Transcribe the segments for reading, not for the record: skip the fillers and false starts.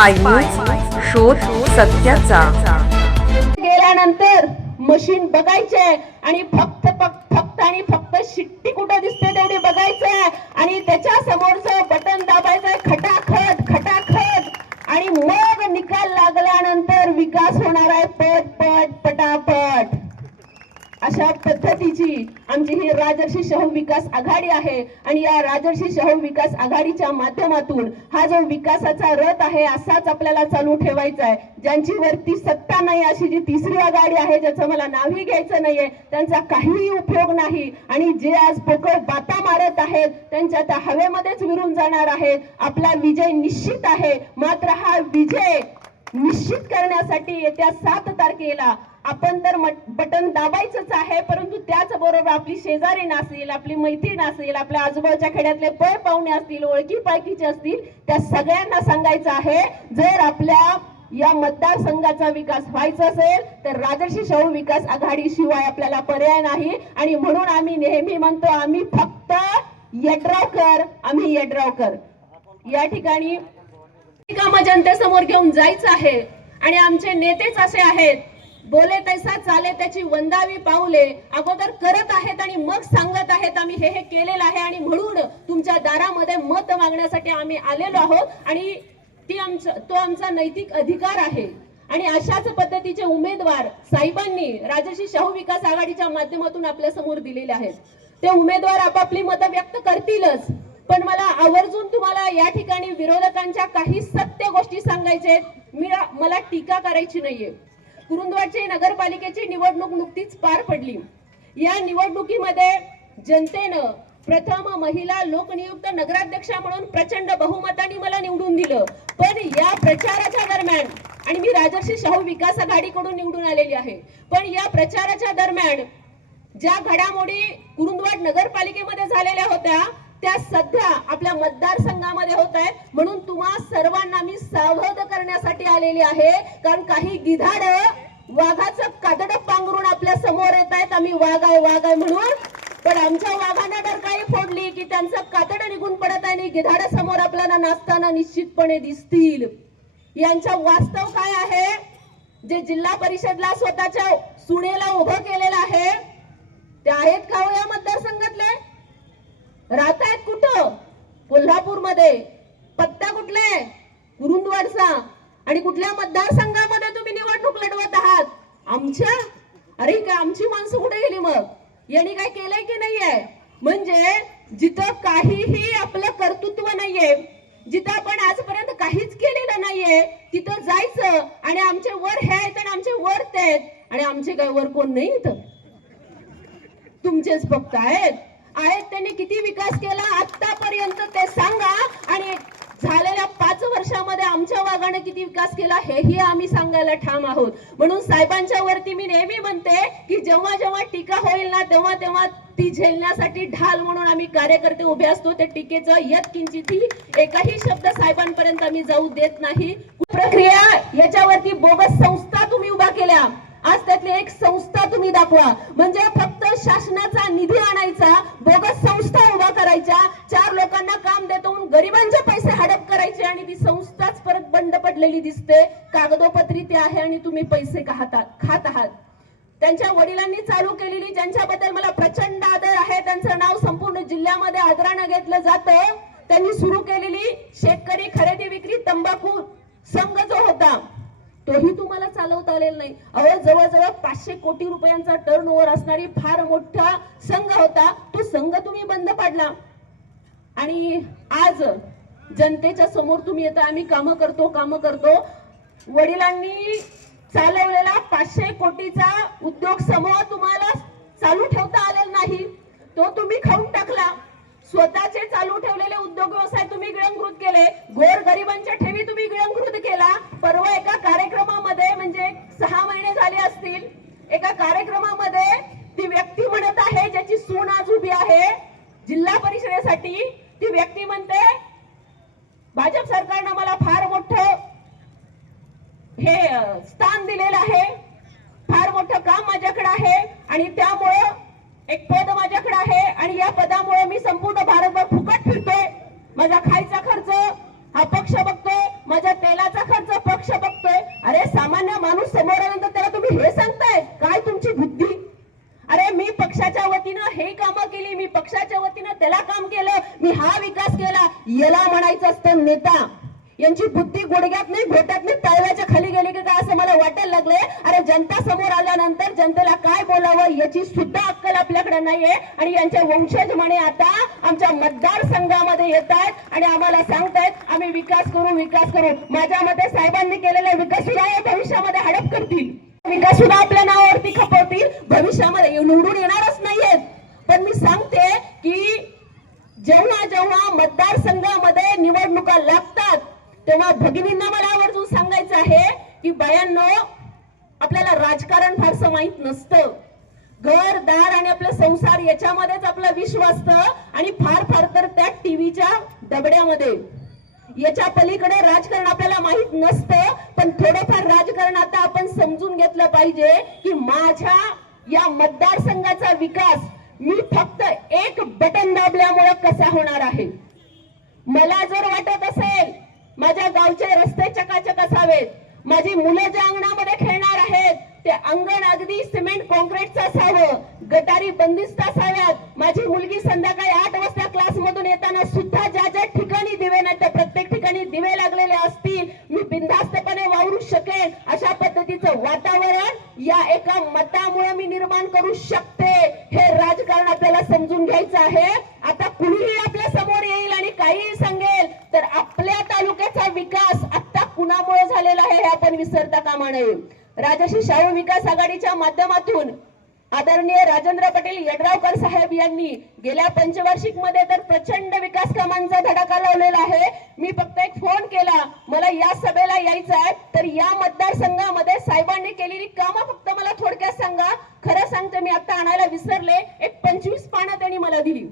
Spy news, शोध सत्याचा. गेल्यानंतर मशीन बघायचे आणि फक्त शिट्टी कुठे दिसते तेवढी बघायचंय आणि त्याच्या समोरचं बटन दाबायचंय खटाखट खटाखट आणि मग निकाल लागल्यानंतर विकास होणार आहे पट पटापट. अशा पद्धतीची आमची ही राजर्षी शाहू विकास आघाडी आहे आणि या राजर्षी शाहू विकास आघाडीच्या माध्यमातून हा जो विकासाचा रथ आहे असाच आपल्याला चालू ठेवायचा आहे. ज्यांची वरती सत्ता नाही अशी जी तिसरी आघाडी आहे ज्याचं मला नावही घ्यायचं नाहीये त्यांचा काहीही उपयोग नाही आणि जे आज पोकळ बाता मारत आहेत त्यांच्या त्या हवेमध्येच विरून जाणार आहेत. आपला विजय निश्चित आहे. मात्र हा विजय निश्चित करण्यासाठी येत्या 7 तारखेला आपण तर बटन दाबायचंच आहे, परंतु त्याचबरोबर आपली शेजारी नसेल, आपली मैत्रीण असेल, आपल्या आजूबाजूच्या खेड्यातले पै पाहुणे असतील, ओळखी पाळखीचे असतील, त्या सगळ्यांना सांगायचं आहे जर आपल्या या मतदारसंघाचा विकास व्हायचा असेल तर राजर्षी शाहू विकास आघाडी शिवाय आपल्याला पर्याय नाही. आणि म्हणून आम्ही नेहमी म्हणतो आम्ही फक्त यड्रावकर, आम्ही यड्रावकर. या ठिकाणी काम जनतेसमोर घेऊन जायचं आहे आणि आमचे नेतेच असे आहेत बोले तैसा चाले त्याची वंदावी पाऊले अगोदर करत आहेत आणि मग सांगत आहेत आम्ही हे केलेलं आहे आणि म्हणून तुमच्या दारामध्ये मत मागण्यासाठी आम्ही आलेलो आहोत आणि तो आमचा नैतिक अधिकार आहे. आणि अशाच पद्धतीचे उमेदवार साहेबांनी राजर्षी शाहू विकास आघाडीच्या माध्यमातून आपल्या समोर दिलेले आहेत. ते उमेदवार आपापली मतं व्यक्त करतीलच, पण मला आवर्जून तुम्हाला या ठिकाणी विरोधकांच्या काही सत्य गोष्टी सांगायच्या. मला टीका करायची नाहीये. कुरुंदवाडची नगरपालिकेची निवडणूक नुकतीच पार पडली. या निवडणुकीमध्ये जनतेनं प्रथम महिला लोकनियुक्त नगराध्यक्षा म्हणून प्रचंड बहुमताने मला निवडून दिलं. पण या प्रचाराच्या दरम्यान आणि मी राजर्षी शाहू विकास आघाडीकडून निवडून आलेली आहे, पण या प्रचाराच्या दरम्यान ज्या घडामोडी कुरुंदवाड नगरपालिकेमध्ये झालेल्या होत्या त्या सध्या आपल्या मतदारसंघामध्ये होत आहेत. म्हणून तुम्हा सर्वांना मी सावध करण्यासाठी आलेली आहे, कारण काही गिधाड वाघाचं कातडं पांघरून आपल्या समोर येत आहेत आम्ही वाघ आहे म्हणून, पण आमच्या वाघांना डरकाळी फोडली की त्यांचं कातडं निघून पडत आहे आणि गिधाड समोर आपल्याला नाचताना निश्चितपणे दिसतील. यांचं वास्तव काय आहे? जे जिल्हा परिषदला स्वतःच्या सुनेला उभं केलेलं आहे ते आहेत का हो या मतदारसंघातले? राहतायत कुठं? कोल्हापूरमध्ये. पत्ता कुठले? कुरुंदवाडचा. आणि कुठल्या मतदारसंघामध्ये तुम्ही निवडणूक लढवत आहात? आमच्या? अरे काय आमची माणसं कुठे गेली मग? यांनी काय केलंय की नाहीये? म्हणजे जिथं काहीही आपलं कर्तृत्व नाहीये, जिथं आपण आजपर्यंत काहीच केलेलं नाहीये तिथं जायचं आणि आमचे वर हे आहेत आणि आमचे वर ते आहेत आणि आमचे काय वर कोण नाही इथं? तुमचेच फक्त आहेत. त्यांनी किती विकास केला आतापर्यंत ते सांगा आणि झालेल्या 5 वर्षामध्ये आमच्या वाघाने किती विकास केला हेही आम्ही सांगायला ठाम आहोत. म्हणून साहेबांच्या वरती मी नेहमी म्हणते की जेव्हा जेव्हा टीका होईल ना तेव्हा तेव्हा ती झेलण्यासाठी ढाल म्हणून आम्ही कार्यकर्ते उभे असतो. ते टीकेचं यत्किंचितही एकही शब्द साहेबांपर्यंत आम्ही जाऊ देत नाही. प्रक्रिया याच्यावरती बोगस संस्था तुम्ही उभा केल्या. आज त्यातली एक संस्था तुम्ही दाखवा. म्हणजे फक्त शासनाचा निधी आणायचा, बोगस संस्था उभा करायच्या, 4 लोकांना काम देतो म्हणून गरिबांचे पैसे हडप करायचे आणि ती संस्थाच परत बंद पडलेली दिसते. कागदोपत्री ते आहे आणि तुम्ही पैसे खात आहात. त्यांच्या वडिलांनी चालू केलेली, ज्यांच्याबद्दल मला प्रचंड आदर आहे, त्यांचं नाव संपूर्ण जिल्ह्यामध्ये आदरानं घेतलं जातं, त्यांनी सुरू केलेली शेतकरी खरेदी विक्री तंबाखू संघ जो होता तोही तुम्हाला चालवता आलेला नाही. जवळजवळ 500 कोटी रुपयांचा टर्नओव्हर असणारी फार मोठा संघ होता. तो संघ तुम्ही बंद पाडला आणि आज जनतेच्या समोर तुम्ही येता आम्ही काम करतो. वडिलांनी चालवलेला 500 कोटीचा उद्योग समूह तुम्हाला चालू ठेवता आलेला नाही, तो तुम्ही खाऊन टाकला. स्वतःचे चालू ठेवलेले उद्योग व्यवसाय तुम्ही गिळंकृत केले. गोर गरिबांच्या ठेवी तुम्ही गिळंकृत केला. परवा एका कार्यक्रमामध्ये म्हणजे 6 महिने झाले असतील, एका कार्यक्रमामध्ये ती व्यक्ती म्हणत आहे ज्याची सून आज उभी आहे जिल्हा परिषदेसाठी, ती व्यक्ती म्हणते भाजप सरकारनं मला फार मोठं हे स्थान दिलेलं आहे, फार मोठं काम माझ्याकडे आहे आणि त्यामुळं एक पद माझ्याकडे आहे आणि या पदामुळे मी संपूर्ण भारतभर फुकट फिरतोय. माझा खायचा खर्च हा पक्ष बघतोय, माझ्या तेलाचा खर्च पक्ष बघतोय. अरे सामान्य माणूस समोर आल्यानंतर त्याला तुम्ही हे सांगताय, काय तुमची बुद्धी? अरे मी पक्षाच्या वतीनं हे कामं केली, मी पक्षाच्या वतीनं त्याला काम केलं, मी हा विकास केला, याला म्हणायचं असतं नेता. यांची बुद्धी गुडघ्यात नाही, घोट्यात नाही, तळव्याच्या खाली गेली की काय असं मला वाटायला लागले. अरे जनता समोर आल्यानंतर जनतेला काय बोलावं याची सुद्धा अक्कल आपल्याकडे नाहीये. आणि यांचे वंशज म्हणे आता आमच्या मतदारसंघामध्ये येत आहेत आणि आम्हाला सांगतायत आम्ही विकास करू, विकास करू. माझ्या मते साहेबांनी केलेला विकास सुद्धा या भविष्यामध्ये हडप करतील, विकास सुद्धा आपल्या नावावरती खपवतील, भविष्यामध्ये निवडून येणारच नाहीयेत. पण मी सांगते की जेव्हा जेव्हा मतदारसंघामध्ये निवडणुका लागतात तेव्हा भगिनींना मला आवर्जून सांगायचं आहे की बायांनो, आपल्याला राजकारण फारसं माहित नसतं. घर दार आणि आपलं संसार याच्यामध्येच आपलं विश्व असतं आणि फार फार तर त्या टीव्हीच्या डबड्यामध्ये. याच्या पलीकडे राजकारण आपल्याला माहित नसतं. पण थोडंफार राजकारण आता आपण समजून घेतलं पाहिजे की माझ्या या मतदारसंघाचा विकास मी फक्त एक बटन दाबल्यामुळे कसा होणार आहे. मला जर वाटत असेल माझ्या गावचे रस्ते चकाचक असावेत, माझी मुलं ज्या अंगणामध्ये खेळणार आहेत ते अंगण अगदी सिमेंट कॉन्क्रीटचं असावं, गटारी बंदिस्त असाव्यात, माझी मुलगी संध्याकाळी 8 वाजता क्लासमधून येताना सुद्धा ज्या ज्या ठिकाणी दिवे नाही त्या प्रत्येक ठिकाणी दिवे लागलेले असतील, मी बिनधास्तपणे वावरू शकेन, अशा पद्धतीचं वातावरण या एका मतामुळे मी निर्माण करू शकते. हे राजकारण आपल्याला समजून घ्यायचं आहे. आता कुणीही आपल्या समोर येईल आणि काहीही सांगेल तर आपल्या तालुक्याचा विकास आता कुणामुळे झालेला आहे हे आपण विसरता कामा नये. राजर्षी शाहू विकास आघाडीच्या माध्यमातून आदरणीय राजेंद्र पाटील यड्रावकर साहेब यांनी गेल्या पंचवार्षिक मध्ये तर प्रचंड विकास कामांचा धडाका लावलेला आहे. मी फक्त एक फोन केला, मला या सभेला यायचं आहे, तर या मतदारसंघामध्ये साहेबांनी केलेली कामं फक्त मला थोडक्यात सांगा. खरं सांगते मी आता आणायला विसरले, एक 25 पानं त्यांनी मला दिली.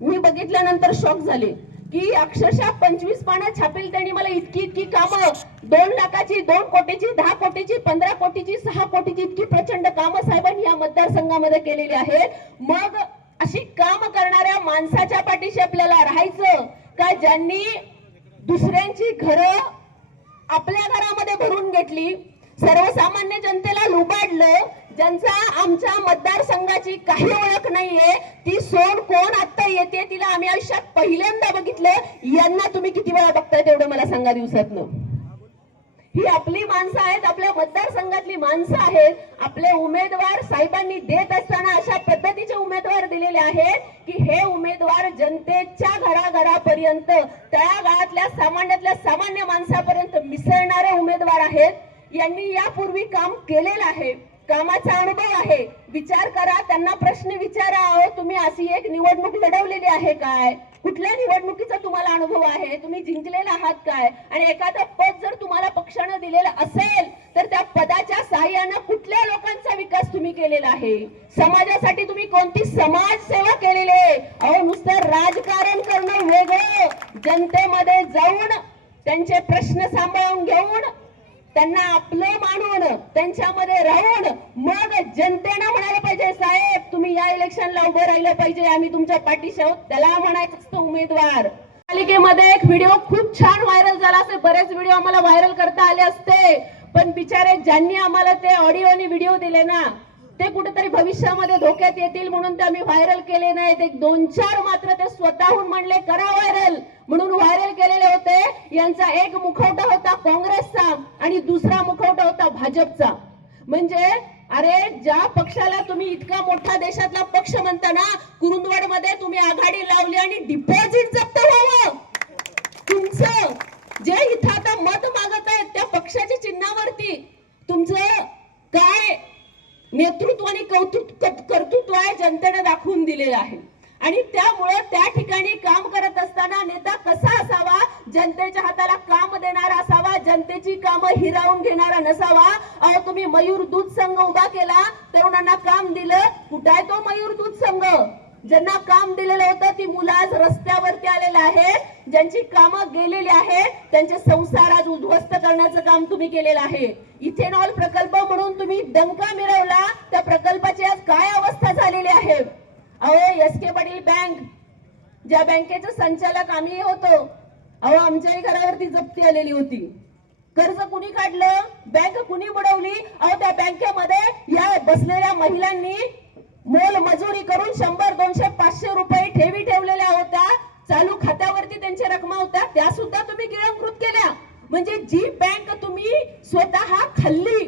मी बघितल्यानंतर शॉक झाले की अक्षरशः 25 पानं छापील त्यांनी मला इतकी कामं, 2 लाखाची, 2 कोटीची, 10 कोटीची, 15 कोटीची, 6 कोटीची इतकी प्रचंड कामं साहेबांनी या मतदारसंघामध्ये केलेली आहेत. मग अशी काम करणाऱ्या माणसाच्या पाठीशी आपल्याला राहायचं का, ज्यांनी दुसऱ्यांची घरं आपल्या घरामध्ये भरून घेतली, सर्वसामान्य जनतेला लुबाडलं, ज्यांचा आमच्या मतदारसंघाची काही ओळख नाहीये, ती सोड कोण आता येते तिला आम्ही आयुष्यात पहिल्यांदा बघितलं, यांना तुम्ही किती वेळा बघताय तेवढं मला सांगा दिवसातनं. ही आपली माणसं आहेत, आपल्या मतदारसंघातली माणसं आहेत. आपले उमेदवार साहेबांनी देत असताना अशा पद्धतीचे उमेदवार दिलेले आहेत की हे उमेदवार जनतेच्या घराघरापर्यंत, तळागाळातल्या सामान्यातल्या सामान्य माणसापर्यंत मिसळणारे उमेदवार आहेत. यांनी यापूर्वी काम केलेलं आहे, कामाचा अनुभव आहे. विचार करा, त्यांना प्रश्न विचारा, अहो तुम्ही अशी एक निवडणूक लढवलेली आहे काय, कुठल्या निवडणुकीचा तुम्हाला अनुभव आहे, तुम्ही जिंकलेला आहात काय, आणि एखादं पद जर तुम्हाला पक्षानं दिलेलं असेल तर त्या पदाच्या सहाय्यानं कुठल्या लोकांचा विकास तुम्ही केलेला आहे, समाजासाठी तुम्ही कोणती समाजसेवा केलेली आहे. अहो नुसतं राजकारण करणं वेगळं, जनतेमध्ये जाऊन त्यांचे प्रश्न सांभाळून घेऊन त्यांना आपलं मानून त्यांच्यामध्ये राहून मग जनतेनं म्हणायला पाहिजे साहेब तुम्ही या इलेक्शनला उभं राहिलं पाहिजे, आम्ही तुमच्या पाठीशी आहोत, त्याला म्हणायचं असतं उमेदवार. पालिकेमध्ये एक व्हिडिओ खूप छान व्हायरल झाला असे, बरेच व्हिडिओ आम्हाला व्हायरल करता आले असते, पण बिचारे ज्यांनी आम्हाला ते ऑडिओ आणि व्हिडिओ दिले ना ते कुठेतरी भविष्यामध्ये धोक्यात येतील म्हणून ते आम्ही व्हायरल केले नाहीत. एक 2-4 मात्र ते स्वतःहून म्हणले करा व्हायरल म्हणून व्हायरल केलेले होते. यांचा एक मुखवटा होता काँग्रेसचा आणि दुसरा मुखवटा होता भाजपचा. म्हणजे अरे ज्या पक्षाला तुम्ही इतका मोठा देशातला पक्ष म्हणता ना, कुरुंदवाड मध्ये तुम्ही आघाडी लावली आणि डिपॉझिट जप्त व्हावं, तुमचं जे इथं आता मत मागत आहेत त्या पक्षाच्या चिन्हावरती तुमचं काय नेतृत्व आणि कर्तृत्व आहे जनतेने दाखवून दिलेलं आहे. आणि त्यामुळे त्या ठिकाणी काम करत असताना नेता कसा असावा, जनतेच्या हाताला काम देणारा असावा, जनतेची कामं हिरावून घेणारा नसावा. अहो तुम्ही मयूर दूध संघ उभा केला, तरुणांना काम दिलं, कुठे आहे तो मयूर दूध संघ? ज्यांना काम दिलेलं होतं ती मुलं आज रस्त्यावरती आलेलं आहे, ज्यांची कामं गेलेली आहे त्यांचे संसार आज उद्ध्वस्त करण्याचं काम तुम्ही केलेलं आहे. इथेनॉल प्रकल्प म्हणून तुम्ही डंका मिरवला, त्या प्रकल्पाची आज काय अवस्था झालेली आहे. अहो एस के पाटील बँक, ज्या बँकेचे संचालक आम्ही होतो, अहो आमच्याही घरावरती जप्ती आलेली होती. कर्ज कुणी काढलं, बँक कुणी बुडवली? अहो त्या बँकेमध्ये या बसलेल्या महिलांनी मोल मजुरी करून 100, 200, 500 रुपये ठेवी ठेवलेल्या होत्या. चालू खात्यावरती त्यांच्या रकमा होत्या, त्या सुद्धा तुम्ही गिळंकृत केल्या. म्हणजे जी बँक तुम्ही स्वतः खाल्ली,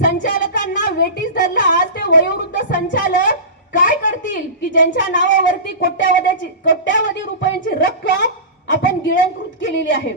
संचालकांना वेटीस धरलं, आज ते वयोवृद्ध संचालक काय करतील की ज्यांच्या नावावरती कोट्यावधी रुपयांची रक्कम आपण गिळंकृत केलेली आहे.